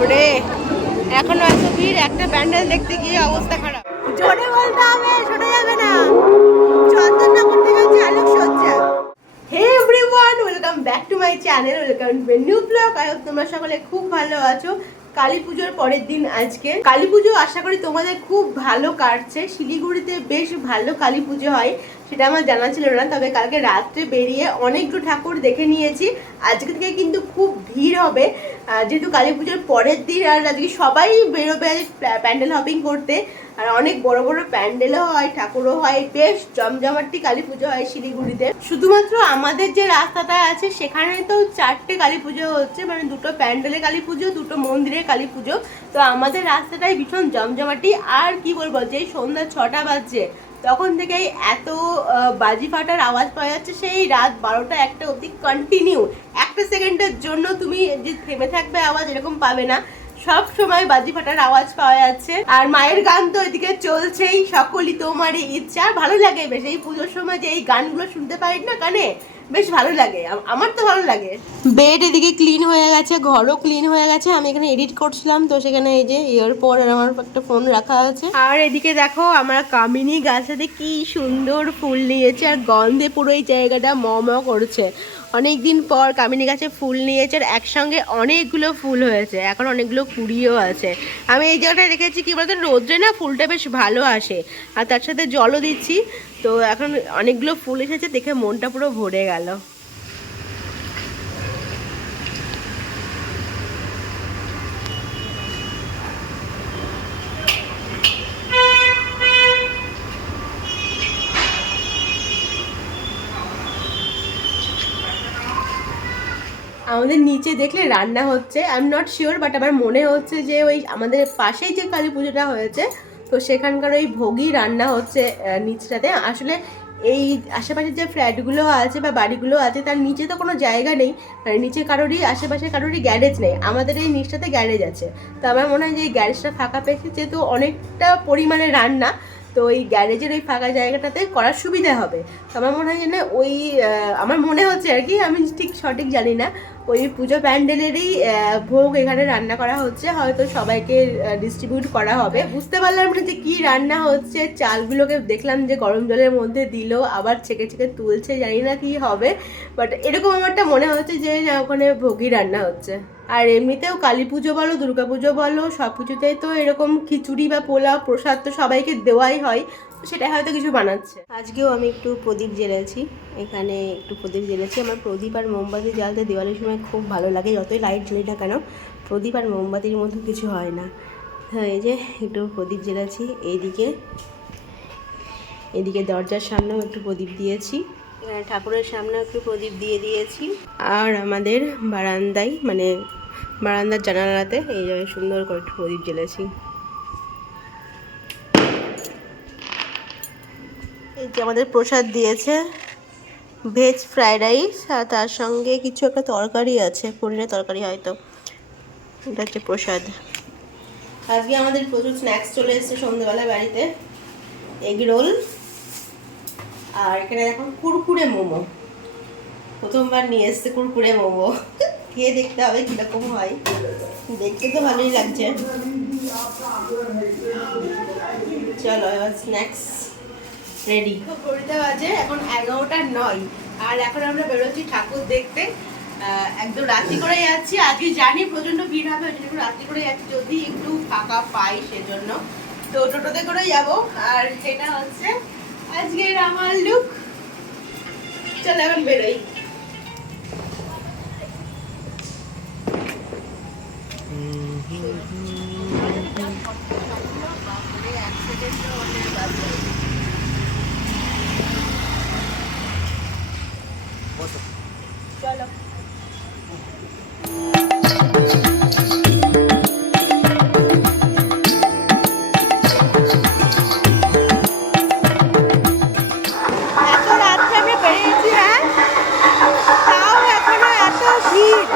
বাপরে, এখনো এত ভিড়, একটা প্যান্ডেল দেখতে গিয়ে অবস্থা খারাপ। জোরে বলতে হবে, শোনা যাবে না। চন্দননগর থেকে হচ্ছে আলোকসজ্জা। Hey everyone, welcome back to my channel, welcome to a new blog. I hope তোমরা সকলে খুব ভালো আছো। কালী পুজোর পরের দিন আজকে। কালী পুজো আশা করি তোমাদের খুব ভালো কাটছে। শিলিগুড়িতে বেশ ভালো কালী পুজো হয়, সেটা আমার জানা ছিল না। তবে কালকে রাত্রে বেরিয়ে অনেকগুলো ঠাকুর দেখে নিয়েছি। আজকে থেকে কিন্তু খুব ভিড় হবে, যেহেতু কালী পুজোর পরের দিন। আর আজকে সবাই বেরোবে প্যান্ডেল হপিং করতে। আর অনেক বড় বড় প্যান্ডেলও হয়, ঠাকুরও হয়, বেশ জমজমাটি কালী পুজো হয় শিলিগুড়িতে। শুধুমাত্র আমাদের যে রাস্তাটা আছে সেখানে তো 4টে কালী পুজো হচ্ছে, মানে 2টো প্যান্ডেলে কালী পুজো, 2টো মন্দিরে কালী পুজো। তো আমাদের রাস্তাটাই ভীষণ জমজমাটি। আর কি বলবো, যে সন্ধ্যা 6টা বাজছে তখন থেকেই এত বাজি ফাটার আওয়াজ পাওয়া যাচ্ছে, সেই রাত 12টা 1টা অবধি কন্টিনিউ। একটা সেকেন্ডের জন্য তুমি যে থেমে থাকবে আওয়াজ, এরকম পাবে না। সব সময় বাজি ফাটার আওয়াজ পাওয়া যাচ্ছে। আর মায়ের গান তো এদিকে চলছেই, সকলই তোমারই ইচ্ছা। ভালো লাগে বেশ এই পুজোর সময় যে এই গানগুলো শুনতে পারি না কানে, বেশ ভালো লাগে। আমার তো ভালো লাগে। বেড এদিকে ক্লিন হয়ে গেছে, ঘরও ক্লিন হয়ে গেছে। আমি এখানে এডিট করছিলাম, তো সেখানে এই যে এয়ারপড আর আমার একটা ফোন রাখা আছে। আর এদিকে দেখো আমার কামিনী গাছটাতে কি সুন্দর ফুল নিয়েছে, আর গন্ধে পুরো এই জায়গাটা ম ম করছে। অনেকদিন পর কামিনী গাছে ফুল নিয়েছে, আর একসঙ্গে অনেকগুলো ফুল হয়েছে, এখন অনেকগুলো কুড়িও আছে। আমি এই জায়গাটায় রেখেছি কি বলতো, রোদ্রে না ফুলটা বেশ ভালো আসে, আর তার সাথে জলও দিচ্ছি। তো এখন অনেকগুলো ফুল এসেছে, দেখে মনটা পুরো ভরে গেল। আমাদের নিচে দেখলে রান্না হচ্ছে, I am not sure, but আমার মনে হচ্ছে যে ওই আমাদের পাশেই যে কালী পুজোটা হয়েছে, তো সেখানকার ওই ভোগই রান্না হচ্ছে নিচটাতে। আসলে এই আশেপাশের যে ফ্ল্যাটগুলো আছে বা বাড়িগুলো আছে, তার নিচে তো কোনো জায়গা নেই, মানে নিচে কারোরই, আশেপাশে কারোরই গ্যারেজ নেই। আমাদের এই নিচটাতে গ্যারেজ আছে। তো আমার মনে হয় যে এই গ্যারেজটা ফাঁকা পেয়েছে, যেহেতু অনেকটা পরিমাণে রান্না, তো ওই গ্যারেজের ওই ফাঁকা জায়গাটাতে করার সুবিধা হবে। তো আমার মনে হয় যে না, ওই আমার মনে হচ্ছে আর কি, আমি ঠিক সঠিক জানি না, ওই পুজো প্যান্ডেলেরই ভোগ এখানে রান্না করা হচ্ছে, হয়তো সবাইকে ডিস্ট্রিবিউট করা হবে। বুঝতে পারলাম না যে কী রান্না হচ্ছে। চালগুলোকে দেখলাম যে গরম জলের মধ্যে দিল, আবার ছেঁকে ছেঁকে তুলছে, জানি না কী হবে, বাট এরকম আমারটা মনে হচ্ছে যে ওখানে ভোগই রান্না হচ্ছে। আর এমনিতেও কালী পুজো বলো, দুর্গা পুজো বলো, সব কিছুতেই তো এরকম খিচুড়ি বা পোলাও প্রসাদ তো সবাইকে দেওয়াই হয়, সেটা হয়তো কিছু বানাচ্ছে। আজকেও আমি একটু প্রদীপ জ্বেলেছি, এখানে একটু প্রদীপ জ্বেলেছি। আমার প্রদীপ আর মোমবাতি জ্বালতে দিওয়ালির সময় খুব ভালো লাগে, যতই লাইট জ্বলি না কেন, প্রদীপ আর মোমবাতির মতো কিছু হয় না। হ্যাঁ, এই যে একটু প্রদীপ জ্বেলেছি। এইদিকে দরজার সামনেও একটু প্রদীপ দিয়েছি, এখানে ঠাকুরের সামনেও একটু প্রদীপ দিয়ে দিয়েছি। আর আমাদের বারান্দায়, মানে বারান্দার জানালাতে এই জায়গায় সুন্দর করে একটু প্রদীপ জ্বেলেছি। এই যে আমাদের প্রসাদ দিয়েছে, ভেজ ফ্রাইড রাইস, আর তার সঙ্গে কিছু একটা তরকারি আছে, পনিরের তরকারি হয়তো। এটা হচ্ছে প্রসাদ। আজকে আমাদের প্রচুর স্ন্যাক্স চলে এসেছে সন্ধ্যেবেলা বাড়িতে। এগ রোল, আর এখানে দেখো কুরকুরে মোমো। প্রথমবার নিয়ে এসছে কুরকুরে মোমো, খেয়ে দেখতে হবে কীরকম হয়। দেখতে তো ভালোই লাগছে। চলো এবার স্ন্যাক্স রেডি। ঘড়িতে বাজে এখন 11টা 9, আর এখন আমরা বেরোচ্ছি ঠাকুর দেখতে। একদম রাত্রি করে যাচ্ছি, আজকে জানি প্রচণ্ড ভিড় হবে, ওই জন্য রাত্রি করে যাচ্ছি, যদি একটু ফাঁকা পাই সেজন্য। তো টোটোতে করে যাব। আর সেটা হচ্ছে আজকের আমার লুক। চলো এখন বেরোই। চলো। এত রাত্রে আমরা বেরিয়েছি, হ্যাঁ, তাও এখনো এত ভিড়।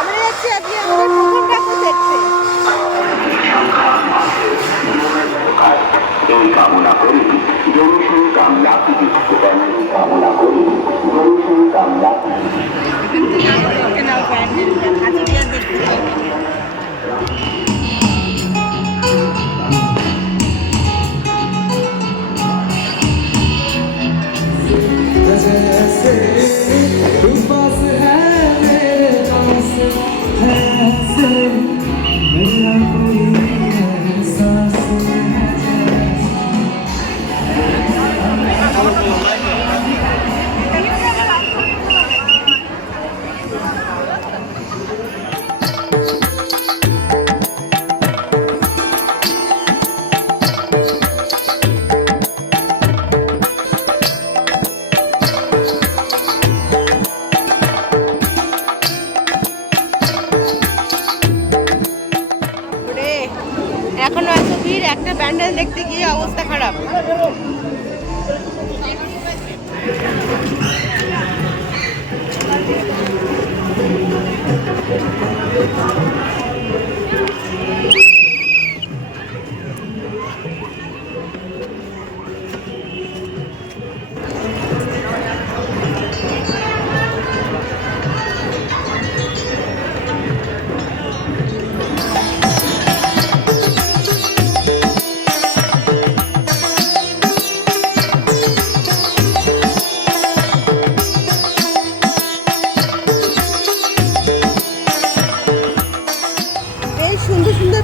আমরা যাচ্ছি আজকে আমাদের প্রথম ঠাকুর দেখতে। এই কামনা করি জনসন কামনা কামনা করি জনসন কামনা। এখনো এত ভিড়, একটা প্যান্ডেল দেখতে গিয়ে অবস্থা খারাপ।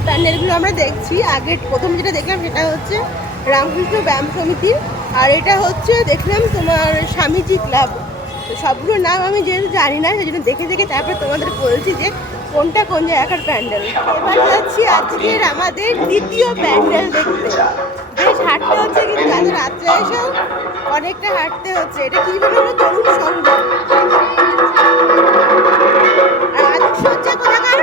প্যান্ডেলগুলো আমরা দেখছি। আগে প্রথম যেটা দেখলাম সেটা হচ্ছে রামকৃষ্ণ ব্যায়াম সমিতির, আর এটা হচ্ছে দেখলাম তোমার স্বামীজি ক্লাব। তো সবগুলোর নাম আমি যেহেতু জানি না, সেই জন্য দেখে দেখে তারপরে তোমাদের বলছি যে কোনটা কোন জায়গার প্যান্ডেল। এবার যাচ্ছি আজকের আমাদের দ্বিতীয় প্যান্ডেল দেখতে। বেশ হাঁটতে হচ্ছে, কিন্তু এত রাত্রে এসেও অনেকটা হাঁটতে হচ্ছে। এটা কি বলবো, তরুণ সংঘ। আর আলোকসজ্জা কোথাকার,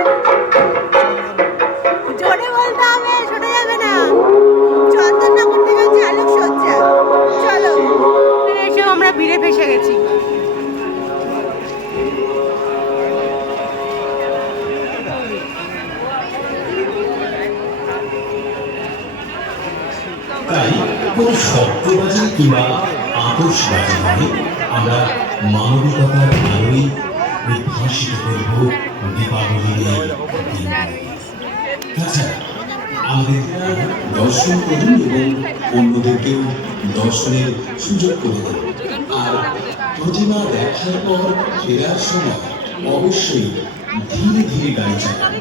জোরে বলতে হবে, শোনা যাবে না। চন্দননগর থেকে হচ্ছে আলোকসজ্জা। চলো, এসেও আমরা ভিড়ে ফেসে গেছি। তাই কোনো শব্দবাজি কিংবা আতশবাজি নয়, আমরা মানবিকতার আলোয় উদ্ভাসিত করব দীপাবলির এই দিন। তাছাড়া আমাদের দর্শন করুন এবং অন্যদেরকেও দর্শনের সুযোগ করে দেন। আর প্রতিমা দেখার পর ফেরার সময় অবশ্যই ধীরে ধীরে গাড়ি চালান।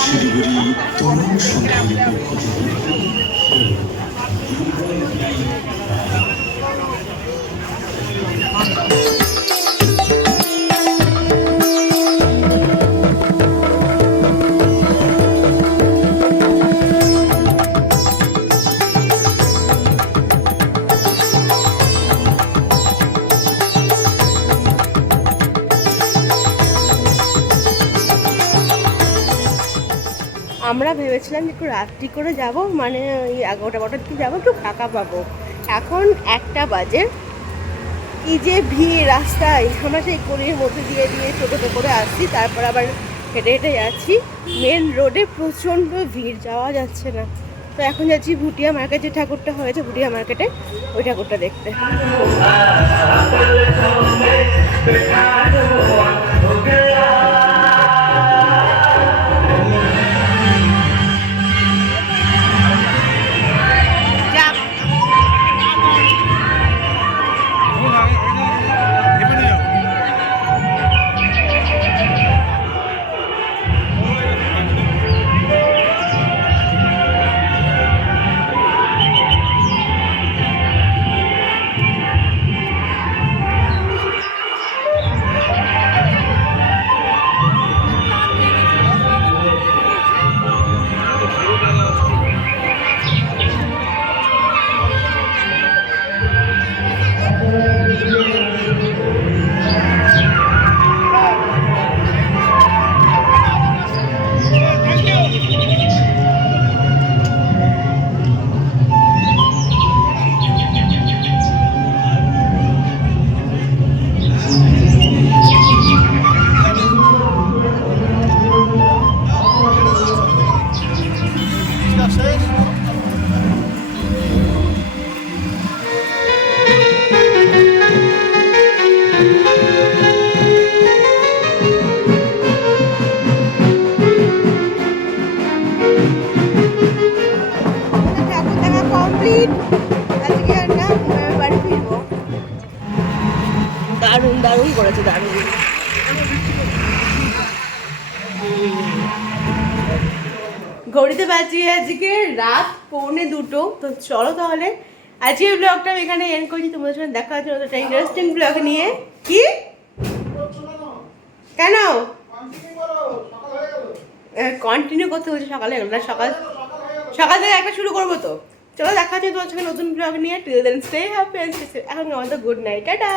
শিলিগুড়ি তরুণ সংঘের পক্ষ থেকে আমরা ভেবেছিলাম একটু রাত্রি করে যাব, মানে ওই 11টা-12টার দিকে যাবো, একটু ফাঁকা পাবো। এখন 1টা বাজে। কি যে ভিড় রাস্তায়! আমরা সেই গলির মধ্যে দিয়ে টোটোতে করে আসছি, তারপর আবার হেঁটে হেঁটে যাচ্ছি। মেন রোডে প্রচণ্ড ভিড়, যাওয়া যাচ্ছে না। তো এখন যাচ্ছি ভুটিয়া মার্কেট, যে ঠাকুরটা হয়েছে ভুটিয়া মার্কেটে, ওই ঠাকুরটা দেখতে। দারুণ করেছে, দারুণ। ঘড়িতে বাজিয়ে আজকে রাত 1:45। তো চলো তাহলে আজকে ব্লগটা আমি এখানে এন্ড করছি। তোমাদের সঙ্গে দেখা হচ্ছে একটা ইন্টারেস্টিং ব্লগ নিয়ে। কি কেন কন্টিনিউ করতে হচ্ছে? সকালে হলো না, সকাল সকাল থেকে একটা শুরু করবো তো। চলো দেখা হচ্ছে তোমার সঙ্গে নতুন ব্লগ নিয়ে। Till then stay happy. এখন আমাদের গুড নাইট, টাটা।